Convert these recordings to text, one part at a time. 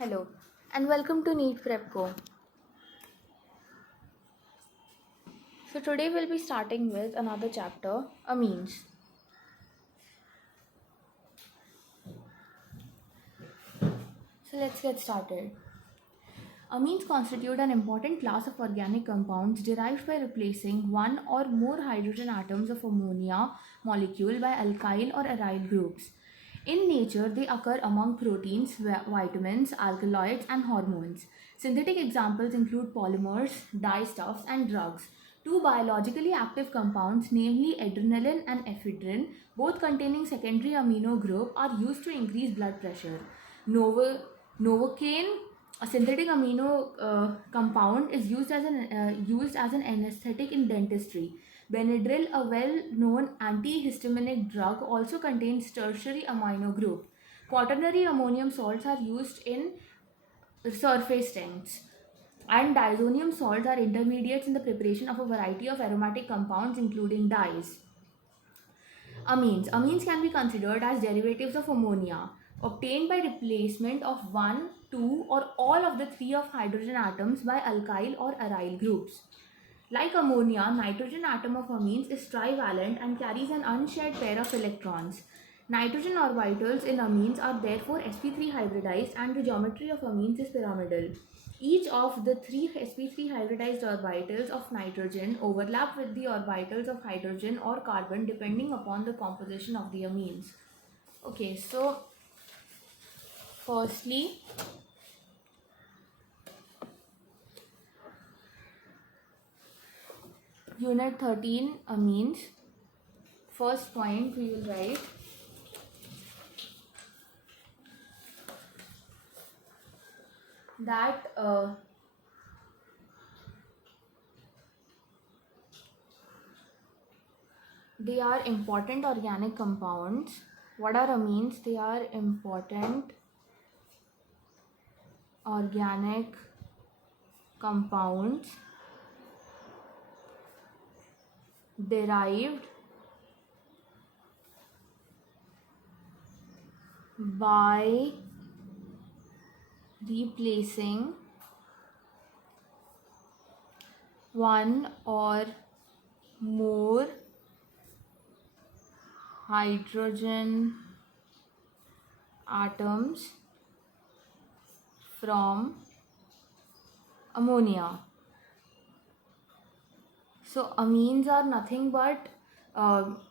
Hello and welcome to NEET PrepCo. So today we'll be starting with another chapter, amines. So let's get started. Amines constitute an important class of organic compounds derived by replacing one or more hydrogen atoms of ammonia molecule by alkyl or aryl groups. In nature, they occur among proteins, vitamins, alkaloids, and hormones. Synthetic examples include polymers, dyestuffs, and drugs. Two biologically active compounds, namely adrenaline and ephedrine, both containing secondary amino group, are used to increase blood pressure. Novocaine, a synthetic amino compound, is used as an anesthetic in dentistry. Benadryl, a well-known antihistaminic drug, also contains tertiary amino group. Quaternary ammonium salts are used in surface tints, and diazonium salts are intermediates in the preparation of a variety of aromatic compounds, including dyes. Amines. Amines can be considered as derivatives of ammonia, obtained by replacement of one, two, or all of the three of hydrogen atoms by alkyl or aryl groups. Like ammonia, nitrogen atom of amines is trivalent and carries an unshared pair of electrons. Nitrogen orbitals in amines are therefore sp3 hybridized, and the geometry of amines is pyramidal. Each of the three sp3 hybridized orbitals of nitrogen overlap with the orbitals of hydrogen or carbon depending upon the composition of the amines. Okay, so firstly, Unit 13, amines. First point we will write that they are important organic compounds. What are amines? They are important organic compounds derived by replacing one or more hydrogen atoms from ammonia. So amines are nothing but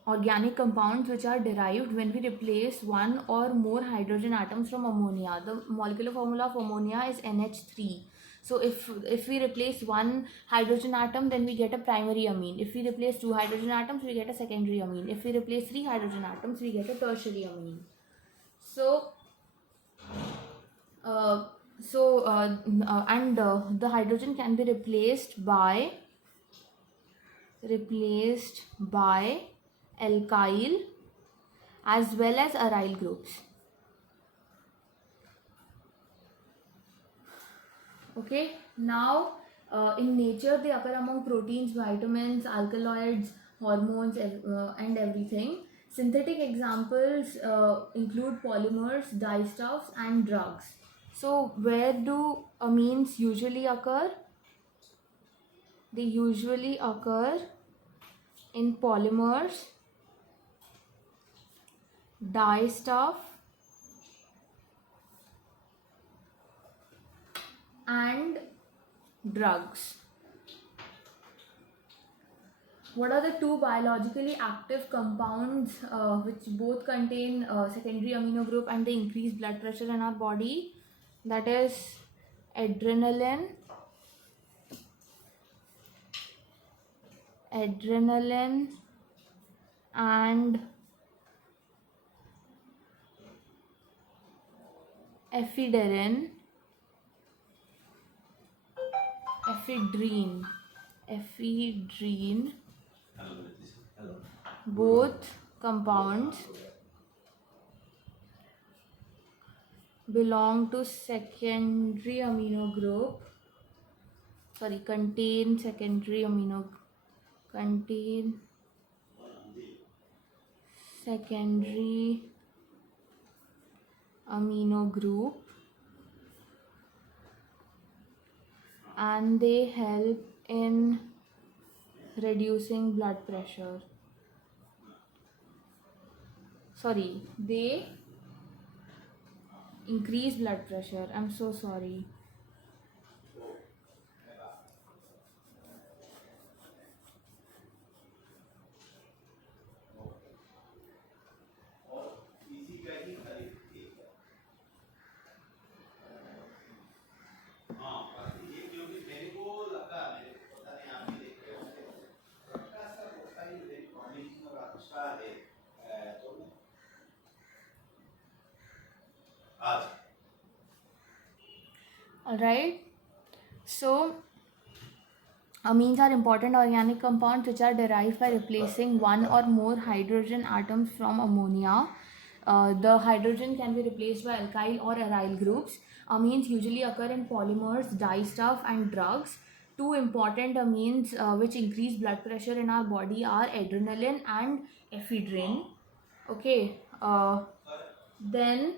organic compounds which are derived when we replace one or more hydrogen atoms from ammonia. The molecular formula of ammonia is NH3. So if we replace one hydrogen atom, then we get a primary amine. If we replace two hydrogen atoms, we get a secondary amine. If we replace three hydrogen atoms, we get a tertiary amine. So the hydrogen can be replaced by alkyl as well as aryl groups. Okay, now in nature they occur among proteins, vitamins, alkaloids, hormones, and everything. Synthetic examples include polymers, dyestuffs, and drugs. So where do amines usually occur? They usually occur in polymers, dyestuff, and drugs. What are the two biologically active compounds which both contain secondary amino group and they increase blood pressure in our body? That is adrenaline and ephedrine. Both compounds belong to secondary amino group. Contain secondary amino group and they help in reducing blood pressure. Sorry, they increase blood pressure. I'm so sorry. Alright, so amines are important organic compounds which are derived by replacing one or more hydrogen atoms from ammonia. The hydrogen can be replaced by alkyl or aryl groups. Amines usually occur in polymers, dyestuff, and drugs. Two important amines which increase blood pressure in our body are adrenaline and ephedrine. Okay, then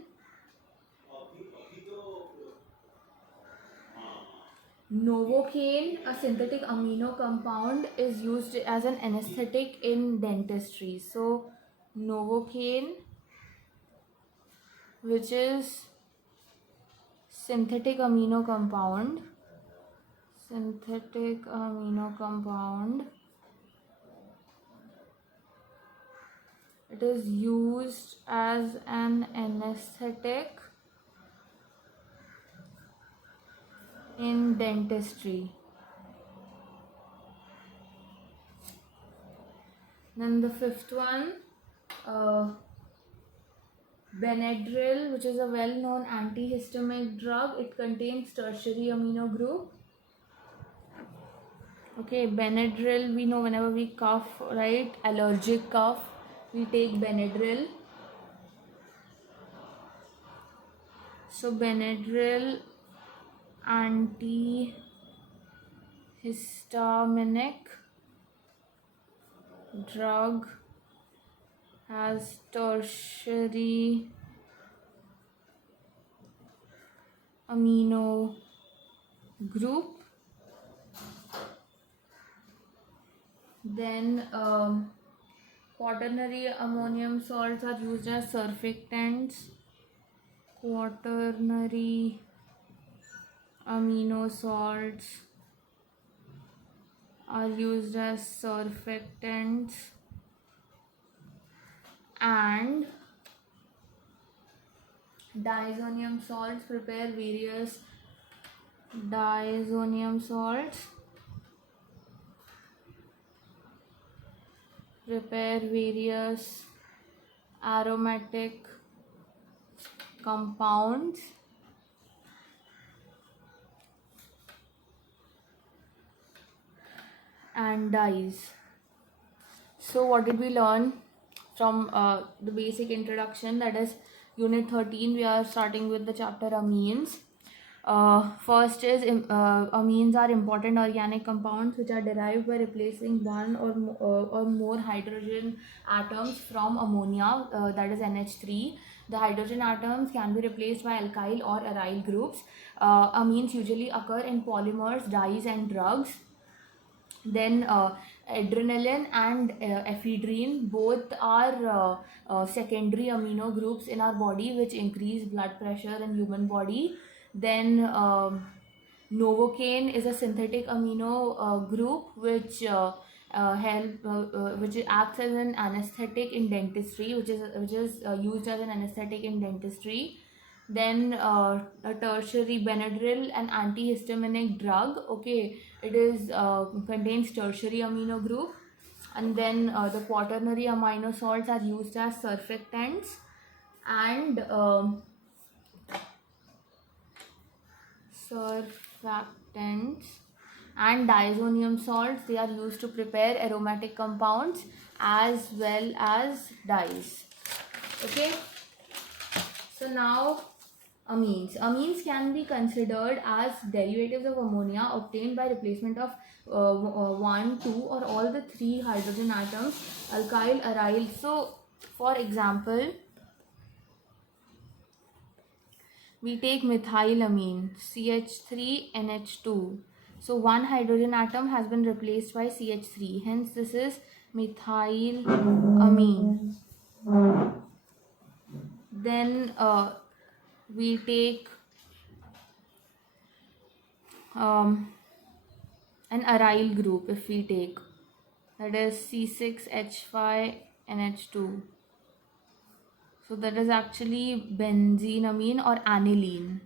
Novocaine, a synthetic amino compound, is used as an anesthetic in dentistry. So, Novocaine, which is synthetic amino compound, it is used as an anesthetic in dentistry. Then the fifth one, Benadryl, which is a well-known antihistaminic drug. It contains tertiary amino group. Okay, Benadryl, we know whenever we cough, right? Allergic cough, we take Benadryl. So Benadryl, antihistaminic drug, has tertiary amino group. Then quaternary ammonium salts are used as surfactants. Quaternary amino salts are used as surfactants, and diazonium salts prepare various aromatic compounds and dyes. So what did we learn from the basic introduction? That is unit 13. We are starting with the chapter amines. First is amines are important organic compounds which are derived by replacing one or more hydrogen atoms from ammonia, that is NH3. The hydrogen atoms can be replaced by alkyl or aryl groups. Amines usually occur in polymers, dyes, and drugs. Then adrenaline and ephedrine, both are secondary amino groups in our body which increase blood pressure in human body. Then Novocaine is a synthetic amino group which which acts as an anesthetic in dentistry, which is used as an anesthetic in dentistry. Then a tertiary Benadryl, an antihistaminic drug. Okay, it is contains tertiary amino group. And then the quaternary amino salts are used as surfactants, and diazonium salts, they are used to prepare aromatic compounds as well as dyes. Okay, so now amines. Amines can be considered as derivatives of ammonia obtained by replacement of one, two, or all the three hydrogen atoms, alkyl, aryl. So, for example, we take methylamine, CH3NH2. So one hydrogen atom has been replaced by CH3. Hence this is methylamine. Then we take an aryl group. If we take, that is C6H5NH2. So that is actually benzenamine or aniline.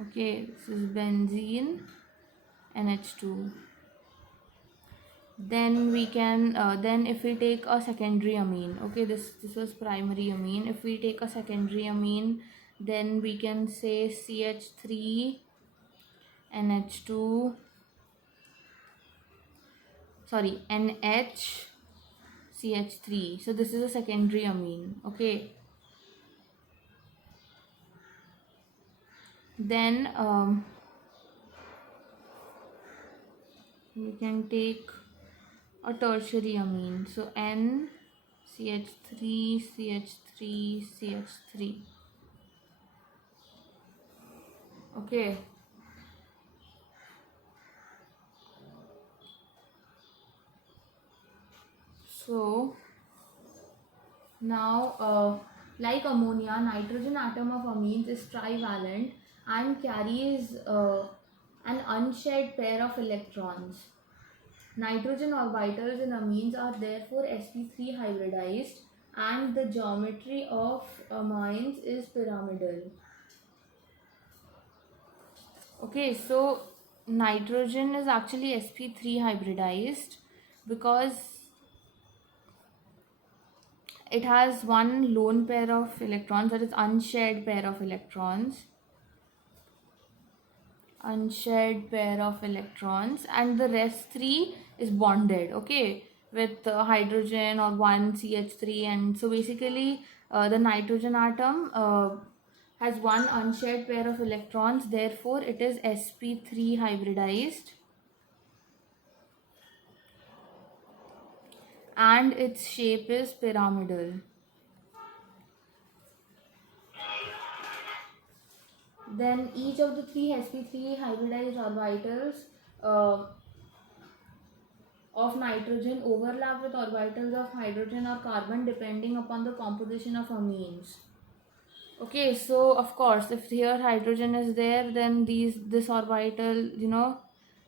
Okay, this is benzene NH2. Then we can then if we take a secondary amine, okay, this was primary amine. If we take a secondary amine, then we can say CH3 NH2, sorry, NH CH3. So this is a secondary amine. Okay, then we can take a tertiary amine. So N CH3 CH3 CH3. Okay, so now like ammonia, nitrogen atom of amines is trivalent and carries an unshared pair of electrons. Nitrogen orbitals in amines are therefore sp3 hybridized and the geometry of amines is pyramidal. Okay, so nitrogen is actually sp3 hybridized because it has one lone pair of electrons, that is unshared pair of electrons, and the rest three is bonded, okay, with hydrogen or one CH3. And so basically the nitrogen atom has one unshared pair of electrons, therefore it is sp3 hybridized and its shape is pyramidal. Then each of the three sp3 hybridized orbitals of nitrogen overlap with orbitals of hydrogen or carbon depending upon the composition of amines. Okay, so of course if here hydrogen is there, then this orbital,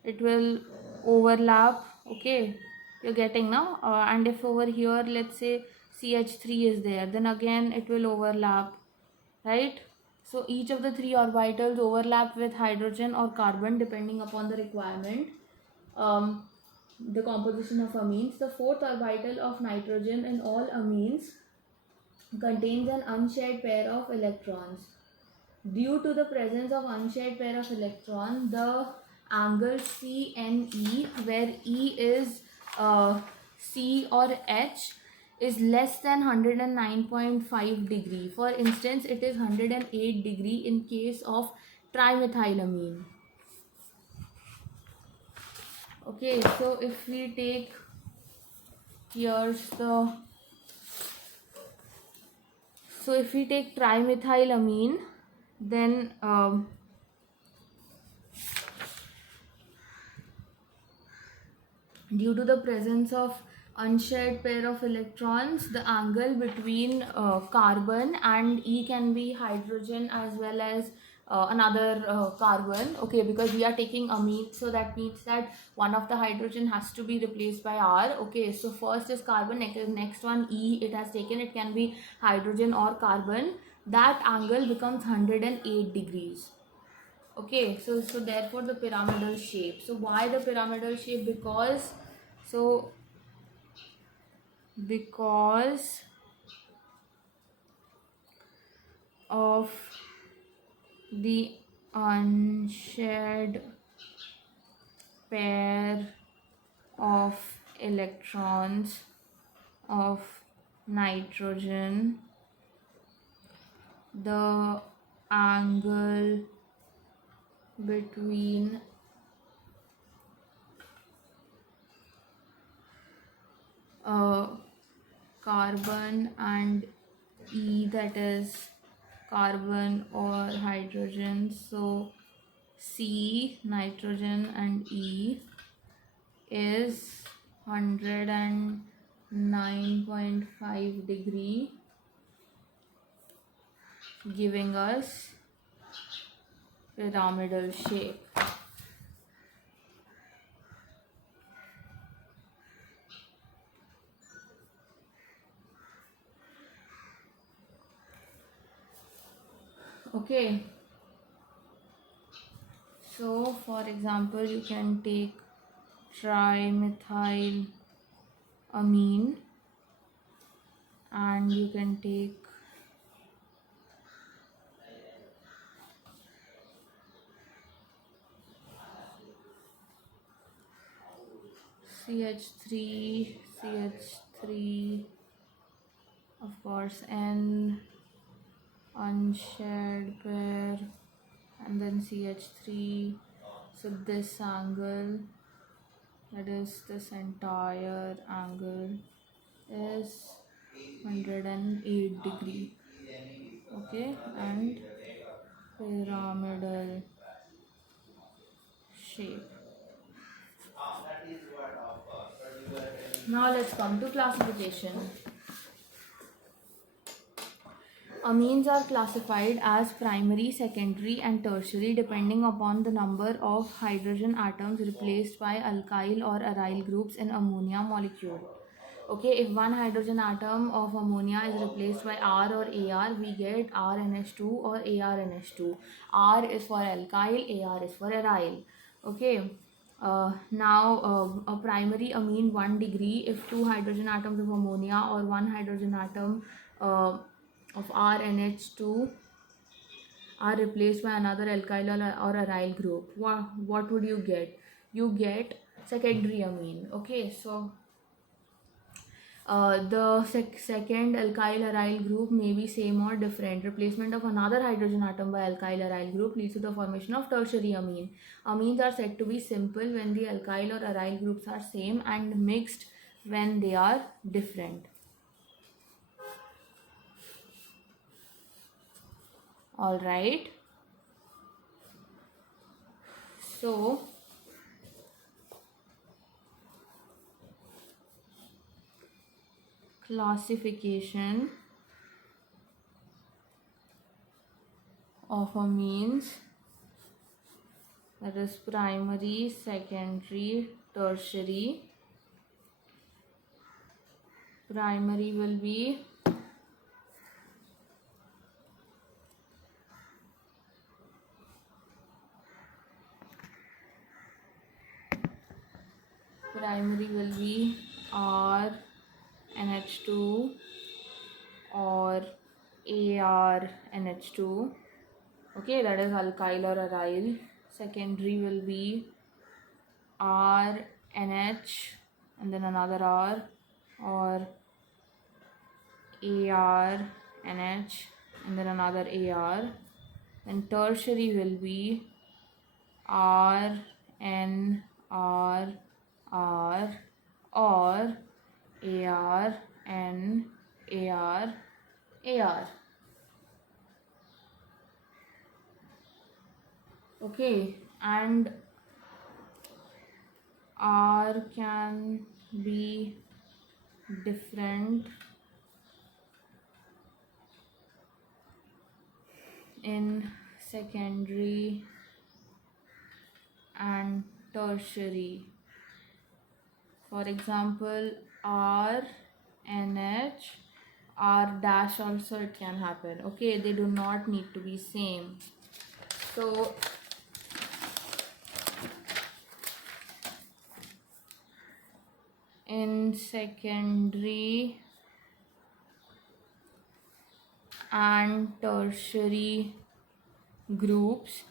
it will overlap. Okay, you're getting now. And if over here let's say CH3 is there, then again it will overlap, right? So each of the three orbitals overlap with hydrogen or carbon depending upon the requirement, the composition of amines. The fourth orbital of nitrogen in all amines contains an unshared pair of electrons. Due to the presence of unshared pair of electron, the angle CNE, where E is C or H, is less than 109.5 degree. For instance, it is 108 degree in case of trimethylamine. Okay, so if we take, here's the, so if we take trimethylamine, then due to the presence of unshared pair of electrons, the angle between carbon and E can be hydrogen as well as another carbon. Okay, because we are taking amine, so that means that one of the hydrogen has to be replaced by R. Okay, so first is carbon, next one E it has taken, it can be hydrogen or carbon. That angle becomes 108 degrees. Okay, so therefore the pyramidal shape. So why the pyramidal shape? Because of the unshared pair of electrons of nitrogen, the angle between carbon and E, that is carbon or hydrogen. So C, nitrogen, and E is 109.5 degree, giving us pyramidal shape. Okay, so for example, you can take trimethyl amine, and you can take CH3, CH3, of course, N, unshared pair, and then CH3. So this angle, that is this entire angle, is 108 degree. Okay, and pyramidal shape. Now let's come to classification. Amines are classified as primary, secondary, and tertiary depending upon the number of hydrogen atoms replaced by alkyl or aryl groups in ammonia molecule. Okay, if one hydrogen atom of ammonia is replaced by R or AR, we get RNH2 or ARNH2. R is for alkyl, AR is for aryl. Okay. Now, a primary amine 1 degree if two hydrogen atoms of ammonia or one hydrogen atom of RNH2 are replaced by another alkyl or aryl group. What would you get? You get secondary amine. Okay, so the second alkyl aryl group may be same or different. Replacement of another hydrogen atom by alkyl aryl group leads to the formation of tertiary amine. Amines are said to be simple when the alkyl or aryl groups are same and mixed when they are different. Alright. So classification of amines, that is primary, secondary, tertiary. Primary will be R NH2 or AR NH2. Okay, that is alkyl or aryl. Secondary will be R NH and then another R, or AR NH and then another AR. Then tertiary will be R N R R or AR N AR AR. Okay, and R can be different in secondary and tertiary. For example, R NH, R dash also it can happen. Okay, they do not need to be same. So in secondary and tertiary groups,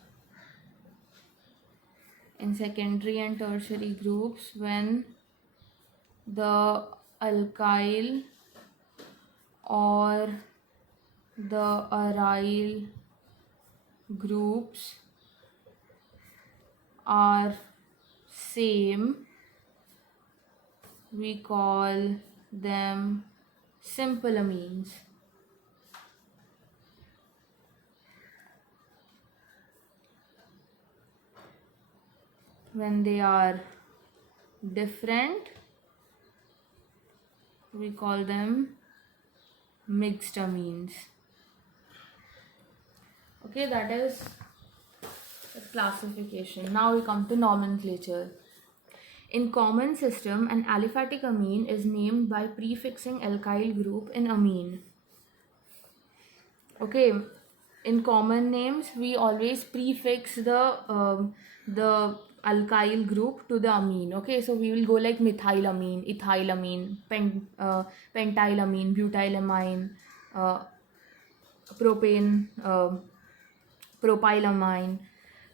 when the alkyl or the aryl groups are same, we call them simple amines. When they are different, we call them mixed amines. Okay, that is the classification. Now we come to nomenclature. In common system, an aliphatic amine is named by prefixing alkyl group in amine. Okay, in common names we always prefix the alkyl group to the amine. Okay, so we will go like methylamine, ethylamine, pentylamine, butylamine, uh, propane, propylamine,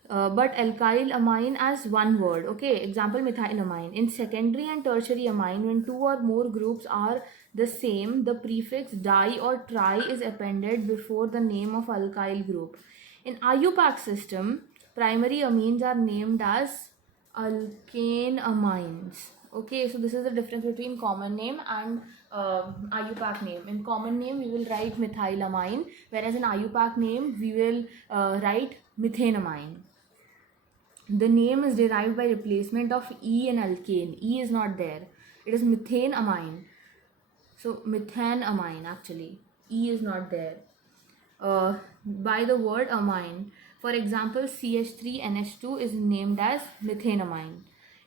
but alkyl amine as one word. Okay, example methylamine. In secondary and tertiary amine, when two or more groups are the same, the prefix di or tri is appended before the name of alkyl group. In IUPAC system, primary amines are named as alkane amines. Okay, so this is the difference between common name and IUPAC name. In common name we will write methylamine, whereas in IUPAC name we will write methanamine. The name is derived by replacement of E in alkane. E is not there. It is methanamine. So methanamine actually. E is not there. By the word amine. For example, CH3NH2 is named as methanamine.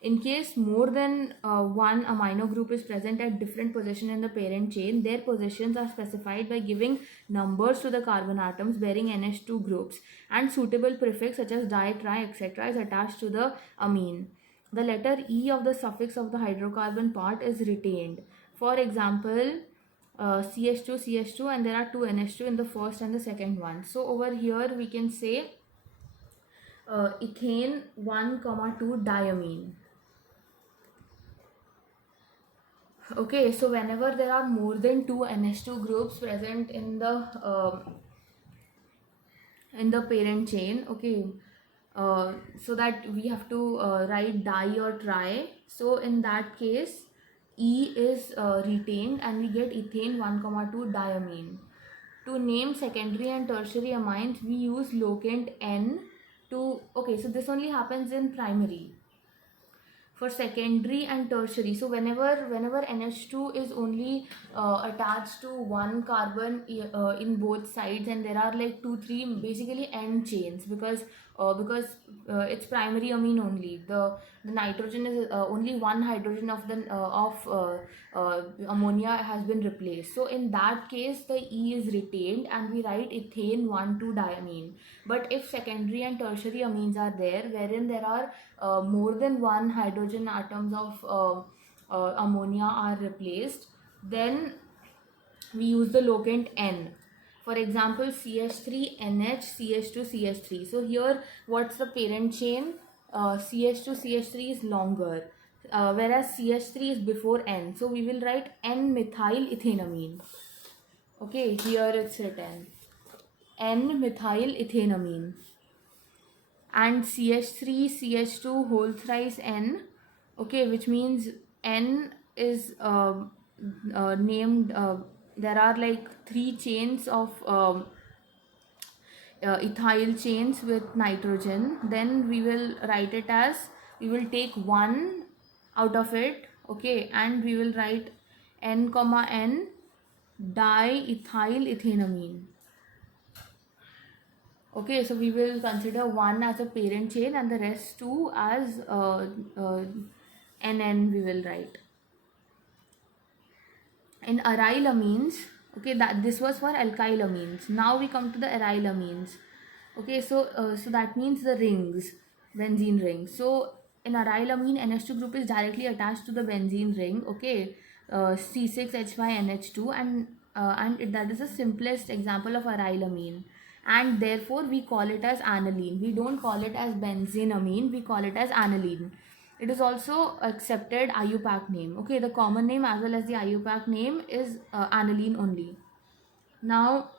In case more than one amino group is present at different positions in the parent chain, their positions are specified by giving numbers to the carbon atoms bearing NH2 groups, and suitable prefix such as di, tri, etc. is attached to the amine. The letter E of the suffix of the hydrocarbon part is retained. For example, CH2, CH2, and there are two NH2 in the first and the second one. So over here we can say ethane 1, 2 diamine. Okay, so whenever there are more than two NH2 groups present in the parent chain, okay, so that we have to write di or tri. So in that case, E is retained and we get ethane 1, 2 diamine. To name secondary and tertiary amines, we use locant N to, okay, so this only happens in primary. For secondary and tertiary, so whenever NH2 is only attached to one carbon in both sides, and there are like 2 3 basically end chains, because it's primary amine only. The nitrogen is only one hydrogen of the ammonia has been replaced. So in that case the E is retained and we write ethane 1, 2 diamine. But if secondary and tertiary amines are there, wherein there are more than one hydrogen atoms of ammonia are replaced, then we use the locant N. For example, CH3NH, CH2, CH3. So here what's the parent chain? CH2, CH3 is longer, whereas CH3 is before N. So we will write N-methyl ethanamine. Okay, here it's written N-methyl ethanamine. And CH3, CH2 whole thrice N, okay, which means N is named, there are like 3 chains of ethyl chains with nitrogen. Then we will write it as, we will take one out of it, okay, and we will write N, N diethyl ethanamine. Okay, so we will consider one as a parent chain and the rest two as NN we will write. In aryl amines, okay, that this was for alkyl amines. Now we come to the aryl amines. Okay, so that means the rings, benzene rings. So in aryl amine, NH2 group is directly attached to the benzene ring. Okay, C6H5NH2, and that is the simplest example of aryl amine. And therefore we call it as aniline. We don't call it as benzenamine, we call it as aniline. It is also accepted IUPAC name. Okay, the common name as well as the IUPAC name is aniline only. Now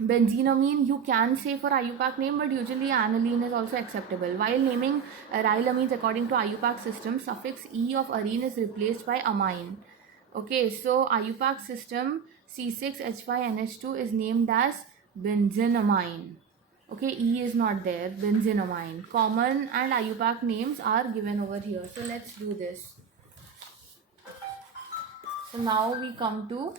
benzenamine you can say for IUPAC name, but usually aniline is also acceptable. While naming aryl amines according to IUPAC system, suffix E of arene is replaced by amine. Okay, so IUPAC system C6H5NH2 is named as benzenamine. Okay, E is not there. Benzenamine. Common and IUPAC names are given over here. So let's do this. So now we come to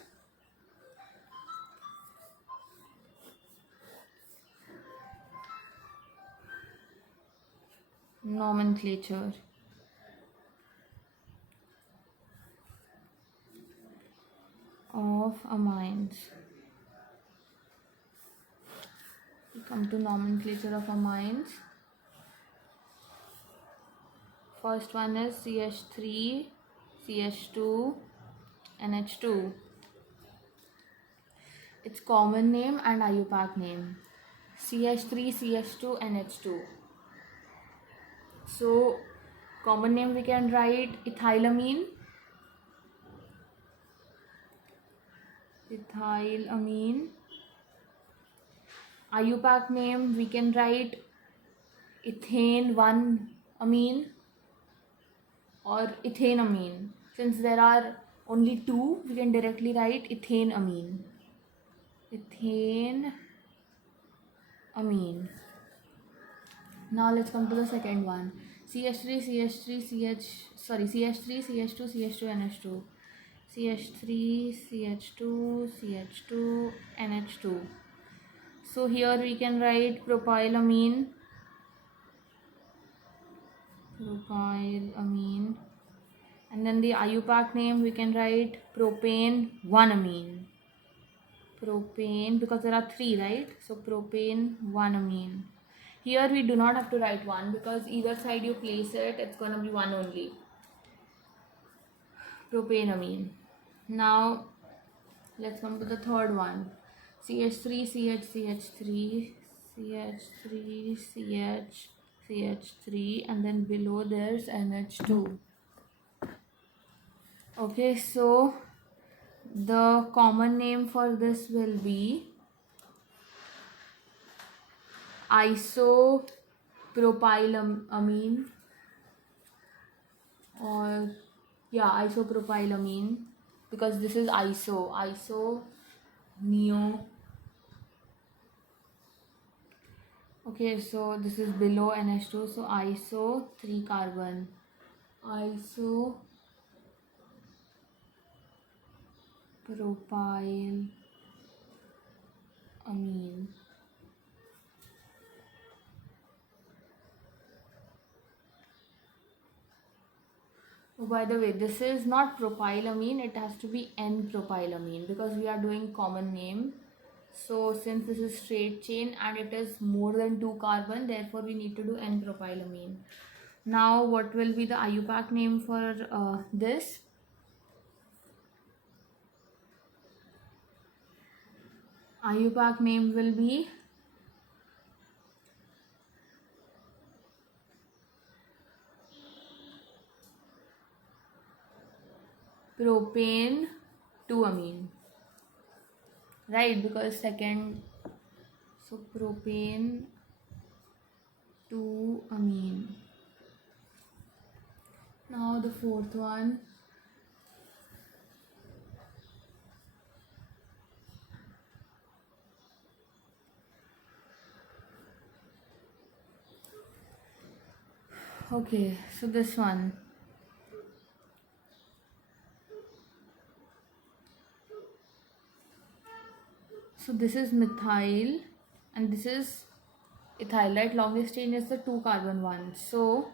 nomenclature. Of amines. We come to nomenclature of amines. First one is CH3, CH2, NH2. Its common name and IUPAC name. CH3, CH2, NH2. So common name we can write ethylamine. Ethylamine. IUPAC name we can write ethane 1-amine or ethanamine. Since there are only two, we can directly write ethanamine. Ethanamine. Now let's come to the second one. CH3, CH3, CH2, CH2, NH2. CH3, CH2, CH2, NH2. So here we can write propylamine. And then the IUPAC name we can write propane 1-amine. Propane, because there are three, right? So propane 1-amine. Here we do not have to write 1 because either side you place it, it's going to be 1 only. Propanamine. Now let's come to the third one. CH3, CH, CH3, CH3, CH, CH3, and then below there's NH2. Okay, so the common name for this will be isopropylamine or isopropylamine, because this is neo. Okay, so this is below NH2, so iso 3 carbon, isopropylamine. Oh, by the way, this is not propylamine, it has to be N-propylamine because we are doing common name. So since this is straight chain and it is more than 2 carbon, therefore we need to do N-propylamine. Now what will be the IUPAC name for this? IUPAC name will be propane 2-amine, right? Because second, so propane 2-amine. Now the fourth one. Okay, so this one. So this is methyl and this is ethyl, right? Longest chain is the 2 carbon one. So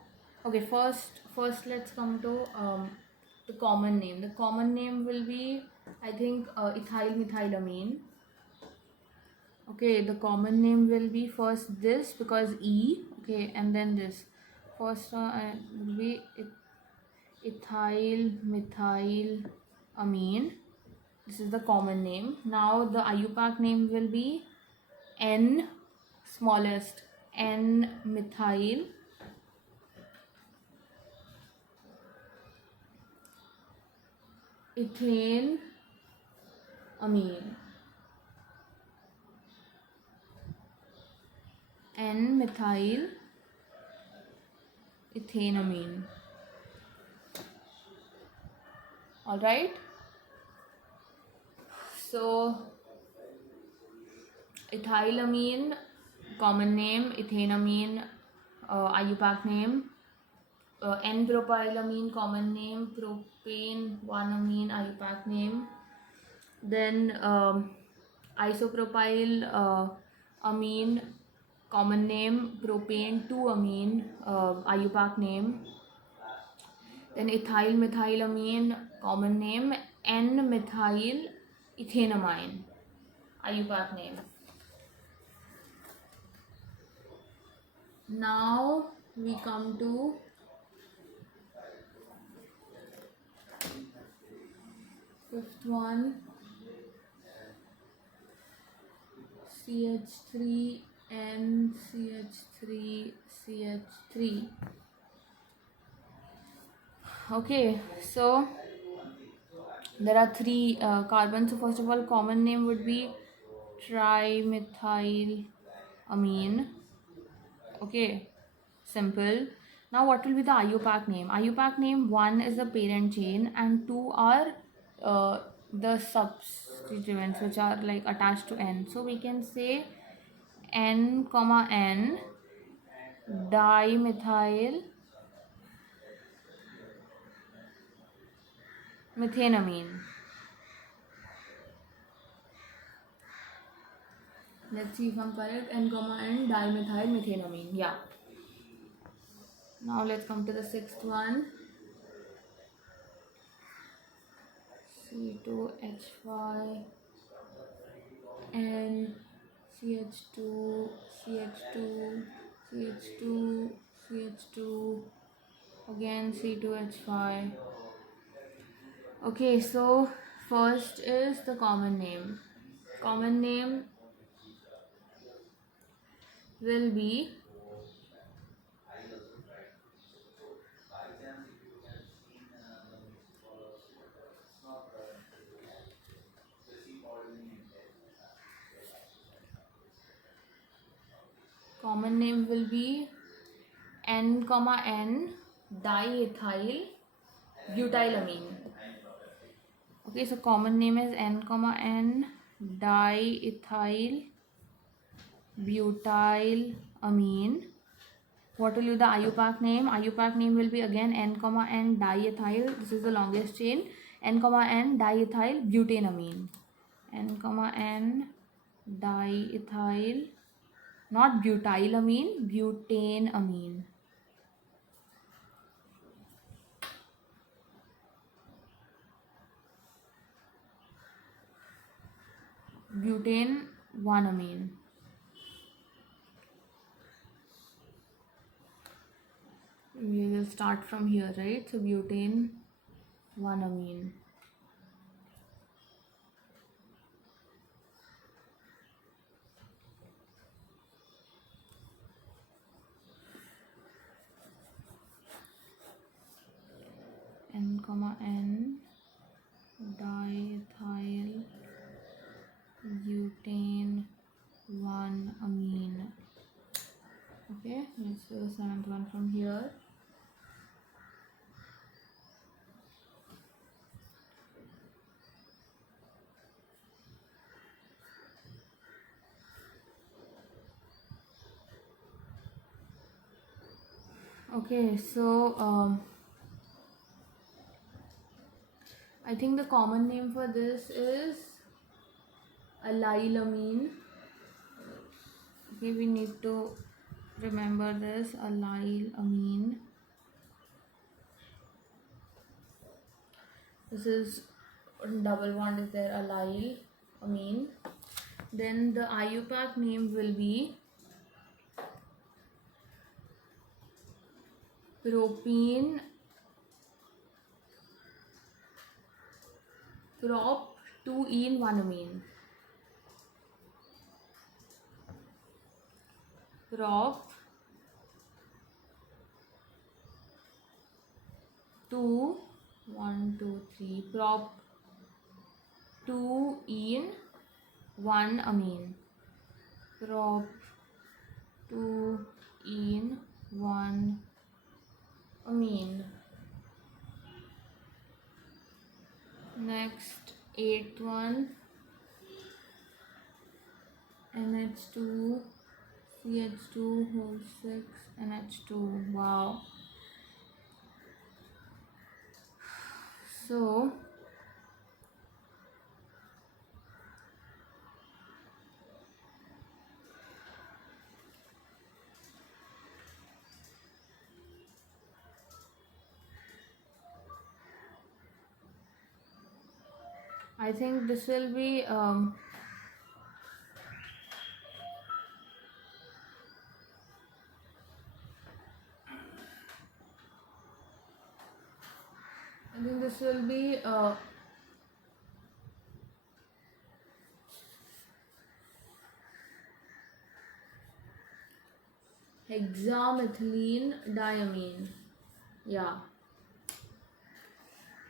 okay, first let's come to the common name. The common name will be, I think, ethyl methylamine. Okay, the common name will be first this because E, okay, and then this. First will be ethyl methylamine. This is the common name. Now the IUPAC name will be N, smallest, N-methyl ethanamine. N-methyl ethanamine. Alright. So ethylamine common name ethanamine, IUPAC name. N-propylamine, common name propane 1-amine, IUPAC name. Then isopropyl amine, common name propane 2-amine, IUPAC name. Then ethyl methylamine, common name N-methyl ethanamine, IUPAC name. Now we come to fifth one, CH3 NCH3 CH3. Okay, so there are three carbons. So first of all, common name would be trimethylamine. Okay, simple. Now what will be the IUPAC name? IUPAC name, 1 is the parent chain and 2 are the substituents which are like attached to N. So we can say N comma N dimethyl methanamine. Let's see if I'm correct. N comma N dimethyl methanamine. Yeah. Now let's come to the sixth one. C2H5 and CH2 CH2 CH2 CH2 again C2H5. Okay, so first is the common name. Common name will be N comma N diethyl butylamine. Okay, so common name is N comma N diethyl butylamine. What will be the IUPAC name? IUPAC name will be again N comma N diethyl. This is the longest chain. N comma N diethyl butanamine. N comma N diethyl, not butylamine, butanamine. Butane 1-amine. We will start from here, right? So butane 1-amine. N comma N diethyl butane 1-amine. Okay, let's do the seventh one from here. Okay, so I think the common name for this is allylamine. Okay, we need to remember this, allylamine. This is double bond is there, allylamine. Then the IUPAC name will be propene prop 2-in-1-amine. Prop 2 1 2 3 prop 2-in-1-amine. Prop 2-in-1-amine. Next, eighth one, NH2 CH2 whole 6 NH2. Wow. So I think this will be I think this will be hexamethylene diamine. Yeah.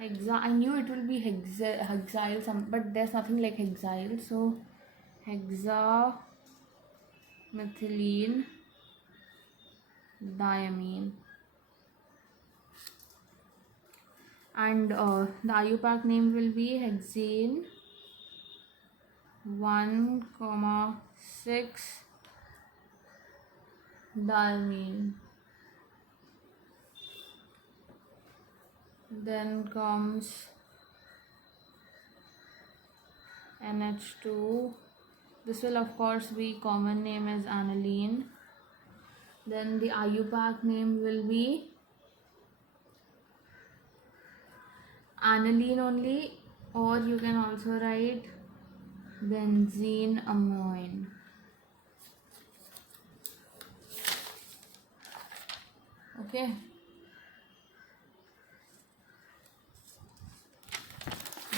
I knew it will be hexyl but there's nothing like hexyl, so hexamethylene diamine. And the IUPAC name will be hexane 1,6 diamine. Then comes NH2. This will of course be common name as aniline. Then the IUPAC name will be aniline only, or you can also write benzene amine. Okay.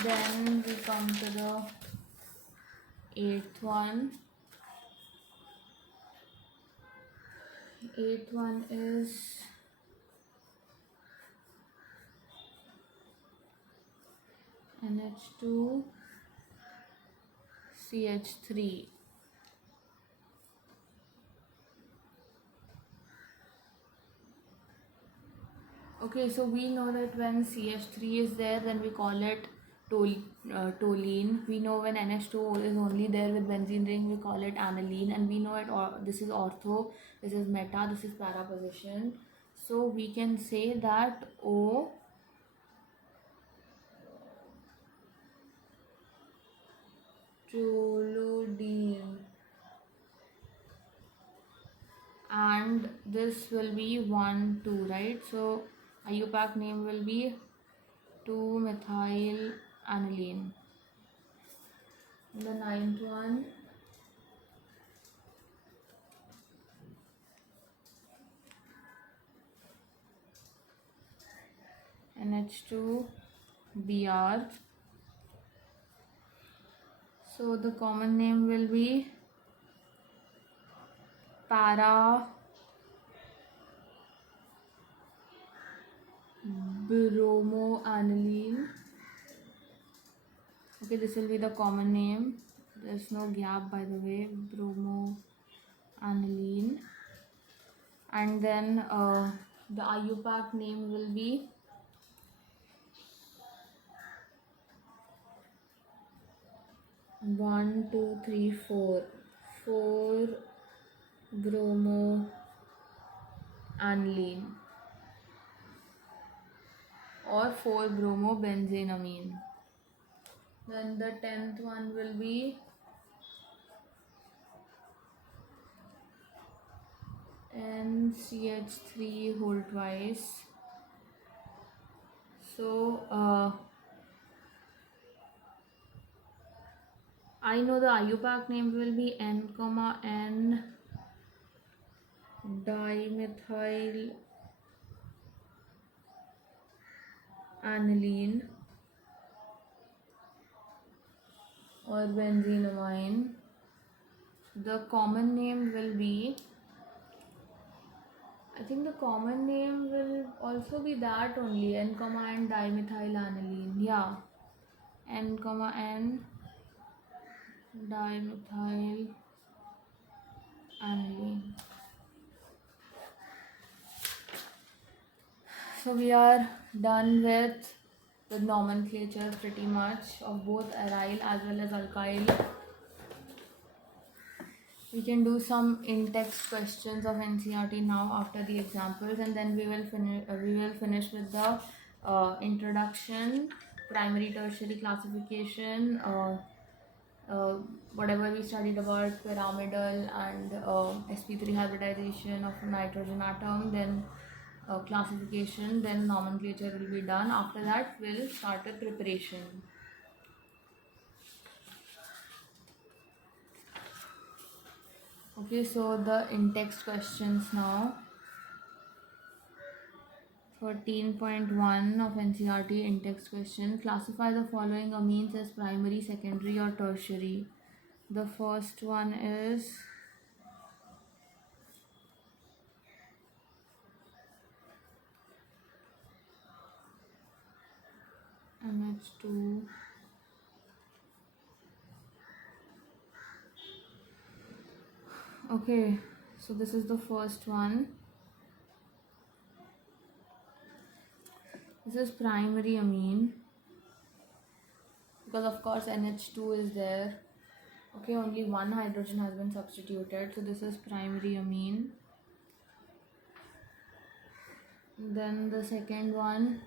Then we come to the 8th one. 8th one is NH2 CH3. Okay, so we know that when CH3 is there, then we call it toluene. We know when NH2 is only there with benzene ring, we call it aniline. And we know it, this is ortho, this is meta, this is para position. So we can say that O toluene, and this will be 1 2, right? So IUPAC name will be 2-methyl aniline. The 9th one, NH2 Br. So the common name will be para bromoaniline. Okay, this will be the common name. There's no gap, by the way. Bromoaniline. And then the IUPAC name will be one, two, three, four. 4-bromoaniline or 4-bromobenzenamine. Then the 10th one will be NCH3 whole twice. So I know the IUPAC name will be N, N dimethyl aniline or benzenamine. The common name will be, I think the common name will also be that only, N, N dimethyl aniline. Yeah, N, N dimethyl aniline. So we are done with the nomenclature pretty much of both aryl as well as alkyl. We can do some in-text questions of NCERT now after the examples, and then we will finish with the introduction, primary, tertiary classification, uh, whatever we studied about pyramidal and sp3 hybridization of nitrogen atom, then classification, then nomenclature will be done. After that, we'll start with preparation. Okay, so the in-text questions now. 13.1 of NCERT in-text question. Classify the following amines as primary, secondary or tertiary. The first one is NH2. Okay, so this is the first one. This is primary amine because of course NH2 is there. Okay, only one hydrogen has been substituted, so this is primary amine. Then the second one,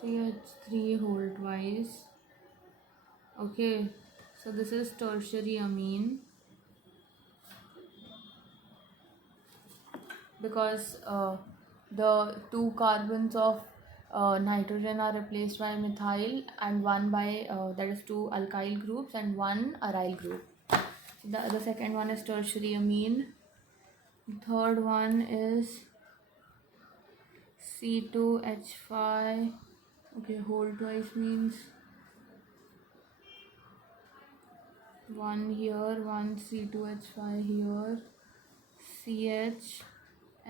NCH3 whole twice. Okay, so this is tertiary amine because the two carbons of nitrogen are replaced by methyl and one by that is two alkyl groups and one aryl group. The second one is tertiary amine. The third one is C2H5. Okay, whole twice means one here, one C2H5 here, CH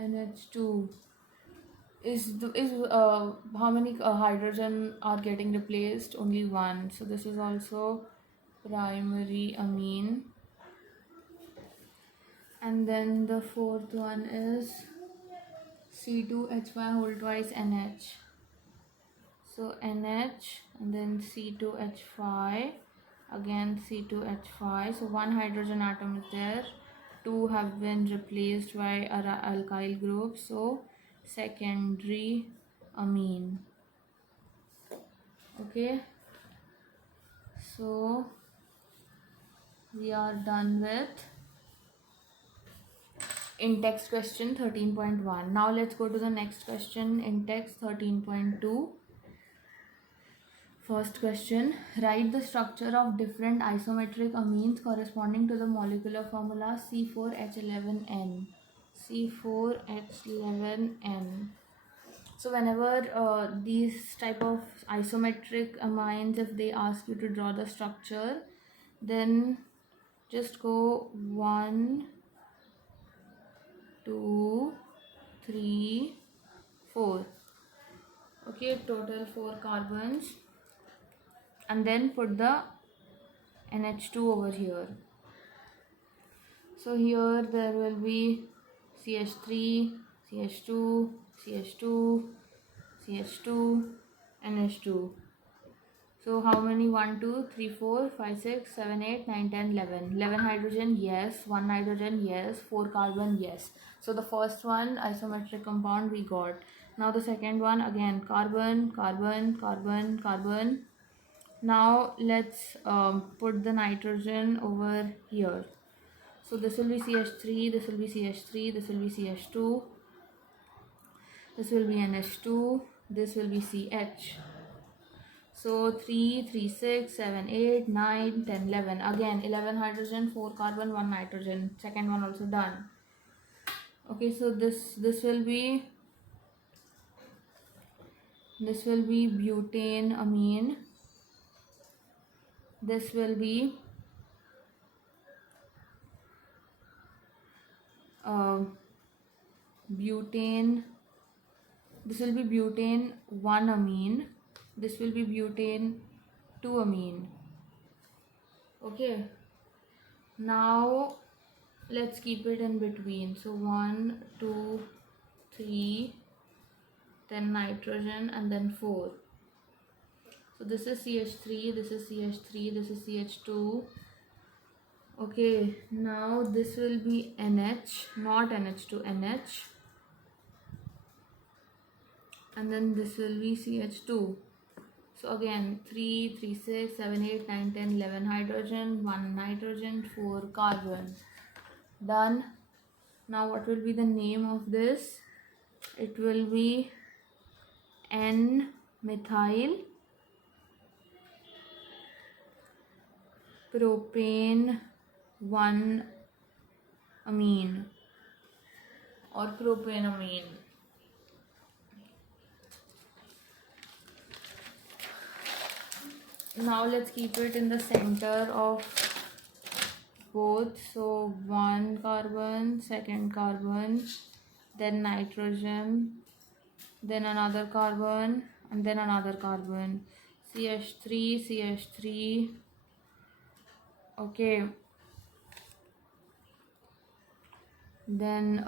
NH2 is how many hydrogen are getting replaced? Only one. So this is also primary amine. And then the fourth one is C2H5 whole twice NH. So NH and then C2H5, again C2H5. So one hydrogen atom is there. Two have been replaced by alkyl group. So secondary amine. Okay. So we are done with in-text question 13.1. Now let's go to the next question, in-text 13.2. First question, write the structure of different isometric amines corresponding to the molecular formula C4H11N. C4H11N. So whenever these type of isometric amines, if they ask you to draw the structure, then just go 1, 2, 3, 4. Okay, total 4 carbons. And then put the NH2 over here. So here there will be CH3, CH2, CH2, CH2, NH2. So how many? 1, 2, 3, 4, 5, 6, 7, 8, 9, 10, 11. 11 hydrogen, yes. 1 nitrogen, yes. 4 carbon, yes. So the first one, isometric compound, we got. Now the second one, again, carbon, carbon, carbon, carbon. Now let's put the nitrogen over here. So this will be CH3, this will be CH3, this will be CH2, this will be NH2, this will be CH. So 3, 3, 6, 7, 8, 9, 10, 11. Again 11 hydrogen, 4 carbon, 1 nitrogen. Second one also done. Okay, so this will be butane amine. This will be butane. This will be butane 1 amine. This will be butane 2 amine. Okay, now let's keep it in between. So 1, 2, 3, then nitrogen, and then 4. So this is CH3, this is CH3, this is CH2. Okay, now this will be NH, not NH2, NH. And then this will be CH2. So again, 3, 3, 6, 7, 8, 9, 10, 11 hydrogen, 1 nitrogen, 4 carbon. Done. Now what will be the name of this? It will be N-methyl propane 1 amine or propanamine. Now let's keep it in the center of both. So 1 carbon, second carbon, then nitrogen, then another carbon, and then another carbon. CH3, CH3. Okay. Then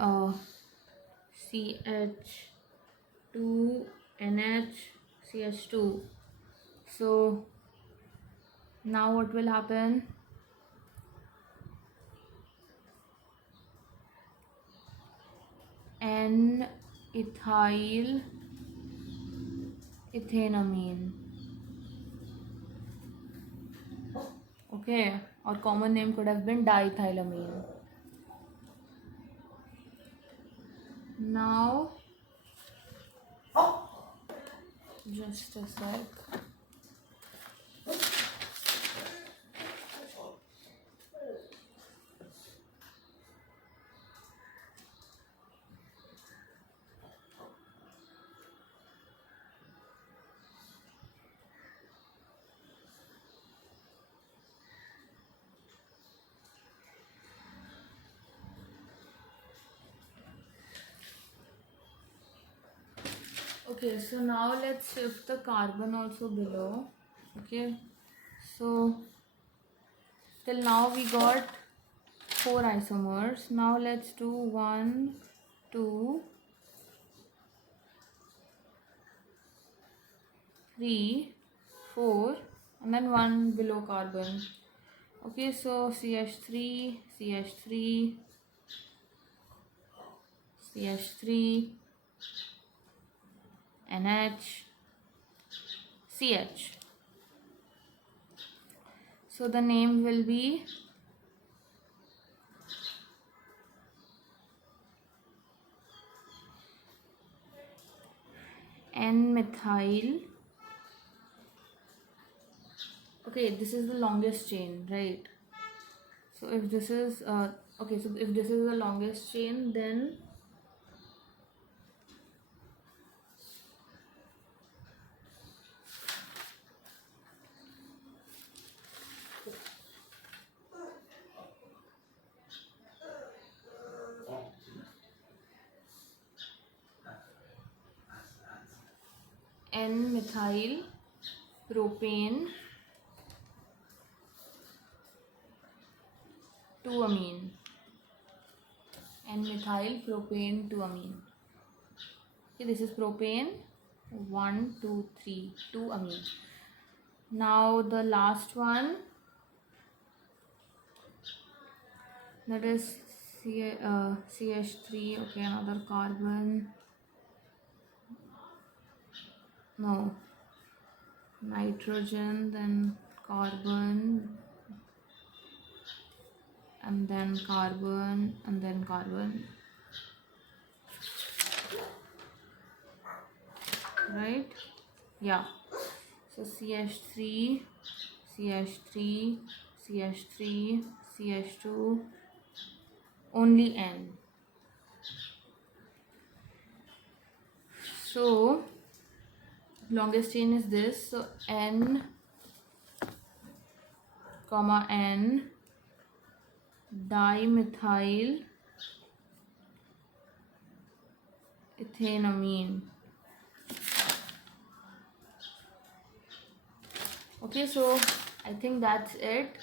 CH2, NH, CH2. So now what will happen? N-ethyl ethanamine. Okay, or common name could have been diethylamine. Now, just a sec. Okay, so now let's shift the carbon also below. Okay, so till now we got 4 isomers. Now let's do 1, 2, 3, 4, and then 1 below carbon. Okay, so CH3, CH3, CH3, NH, CH. So the name will be N-methyl. Okay, this is the longest chain, right? So if this is okay, so if this is the longest chain, then N-methyl propane 2-amine. N-methyl propane 2-amine. Okay, this is propane 1, 2, 3, 2-amine. Now the last one, that is CH3. Okay, another carbon. No, nitrogen, then carbon, and then carbon, and then carbon. Right? Yeah. So CH3, CH3, CH3, CH2, only N. So longest chain is this. So N, comma N, dimethyl ethanamine. Okay, so I think that's it.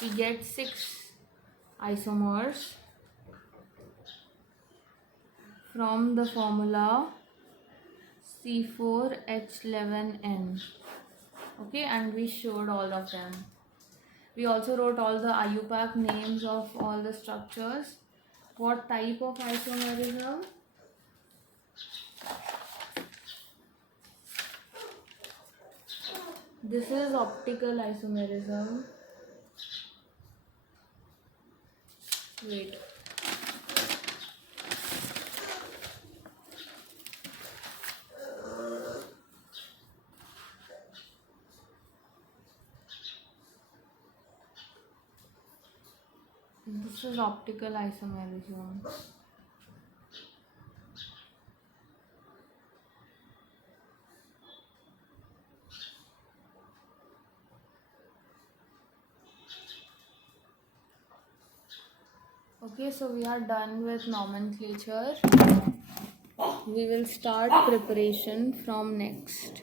we get 6 isomers from the formula C4H11N. Okay, and we showed all of them. We also wrote all the IUPAC names of all the structures. What type of isomerism? This is optical isomerism. Wait. This is optical isomerism. Okay, so we are done with nomenclature. We will start preparation from next.